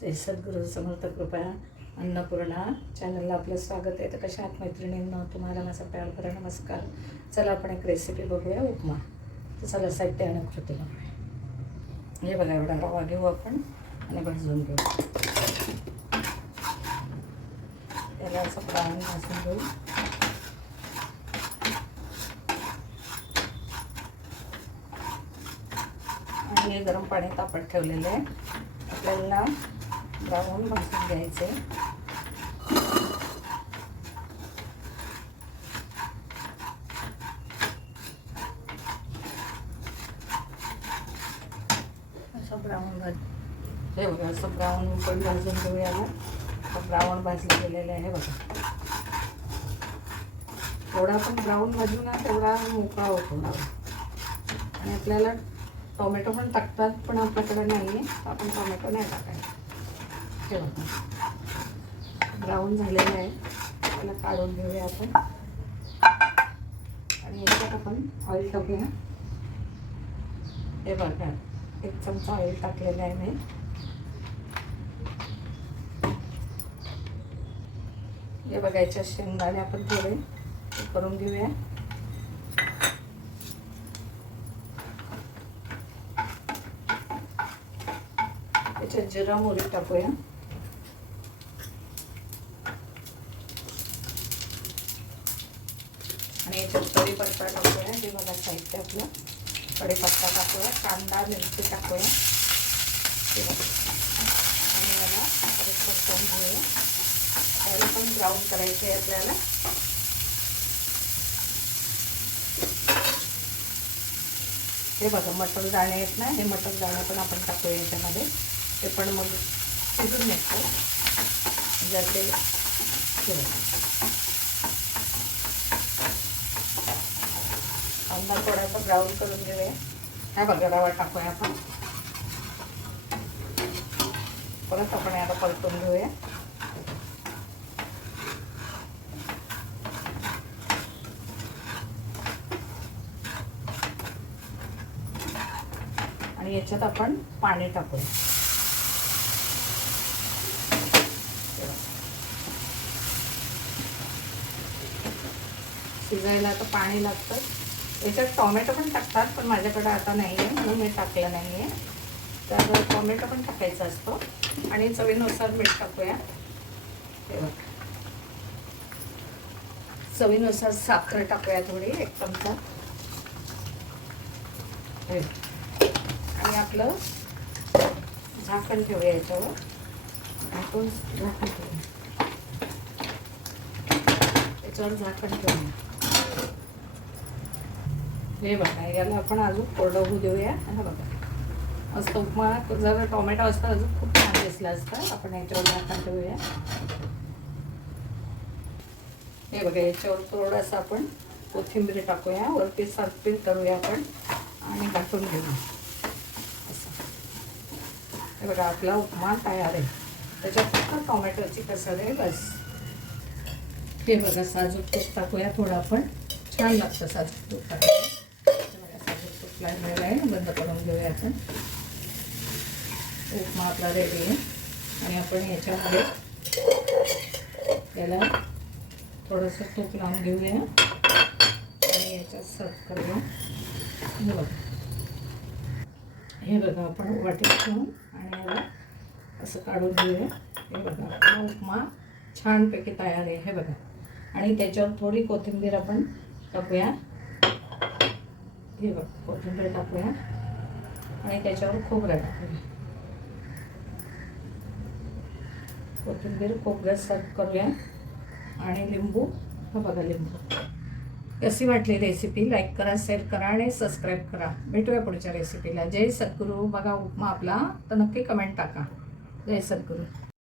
जय सद्गुरू समर्थ कृपया अन्नपूर्णा चॅनलला आपलं स्वागत आहे. तर कशा आहात मैत्रिणींना? तुम्हाला माझा प्यार नमस्कार. चला आपण एक रेसिपी बघूया उपमा. तर चला साहित्य आणि कृती. हे बघा एवढा रवा घेऊ आपण आणि भाजून घेऊ. त्याला असं प्राण भाजून घेऊ. आणि गरम पाणी तापत ठेवलेलं आहे. आपल्याला ब्राऊन भाजून घ्यायचे. असं ब्राऊन भाज हे असं ब्राऊन पण भाजून घेऊयाला ब्राऊन भाजलं गेलेलं आहे बघा. थोडा पण ब्राऊन भाजू ना तेवढा मोकळा होतो आणि आपल्याला टोमॅटो पण टाकतात पण आपल्याकडे नाही आहे आपण टोमॅटो नाही टाकायचं. हे ब्राऊन झालेलं आहे. त्याला काढून घेऊया आपण. आणि याच्यात आपण ऑइल टाकूया. हे बघा एक चमचा ऑइल टाकलेला आहे मी. हे बघायच्या शेंगदाणे आपण थोडे करून घेऊया. त्याच्यात जिरा मोरी टाकूया. आणि याच्यात कढीपत्ता टाकूया हे बघा साहित्य आपलं. कढीपत्ता टाकूया कांदा मिरची टाकूया. बघा. आणि याला परत घेऊया. त्याला पण ब्राऊन करायचं आहे आपल्याला. हे बघा मटर दाणे आहेत ना हे मटर दाणे पण आपण टाकूया याच्यामध्ये. ते पण मग शिजून येतो जर ते हे बघा. कांदा थोडासा ब्राऊन करून घेऊया हा बघा रवा टाकूया आपण. परत आपण याला परतून घेऊया. आणि याच्यात आपण पाणी टाकूया. शिजायला तर पाणी लागतं. याच्यात टॉमॅटो पण टाकतात पण माझ्याकडं आता नाही आहे म्हणून मी टाकलं नाही आहे तर टॉमॅटो पण टाकायचा असतो. आणि चवीनुसार मीठ टाकूया. चवीनुसार साखर टाकूया थोडी एक चमचा. हे. आणि आपलं झाकण ठेवूया याच्यावर. झाकून झाकण ठेवूया. याच्यावर झाकण ठेवूया. हे बघा याला आपण अजून कोरडं होऊ देऊया. हा बघा. मस्त उपमा जर टोमॅटो असतं अजून खूप छान दिसलं असतं. आपण याच्यावर झाकण ठेवूया हे बघा याच्यावर थोडंसं आपण कोथिंबीर टाकूया. वरती सरपील करूया आपण आणि टाकून घेऊया. असं. हे बघा आपला उपमा तयार आहे. त्याच्यात फक्त टोमॅटोची कसर आहे बस. हे बघा साजूक तूप टाकूया थोडं आपण. छान लागतं साजूक तूप लागलेलं आहे बंद करून घेऊया आपण. उपमा आपला रेडी आहे. आणि आपण याच्यामध्ये त्याला थोडंसं तूप लावून घेऊया. आणि याच्यात सर्व करूया हे बघा. हे बघा आपण वाटीत ठेवून आणि याला असं काढून घेऊया. हे बघा आपला उपमा छानपैकी तयार आहे. हे बघा. आणि त्याच्यावर थोडी कोथिंबीर आपण टाकूया. हे बघा कोथिंबीर टाकूया. आणि त्याच्यावर खोबरं टाकूया. कोथिंबीर खोबरं सर्व करूया. आणि लिंबू हा बघा लिंबू. कशी वाटली रेसिपी लाईक करा शेअर करा आणि सबस्क्राईब करा. भेटूया पुढच्या रेसिपीला जय सद्गुरू. बघा उपमा आपला. तर नक्की कमेंट टाका. जय सद्गुरू.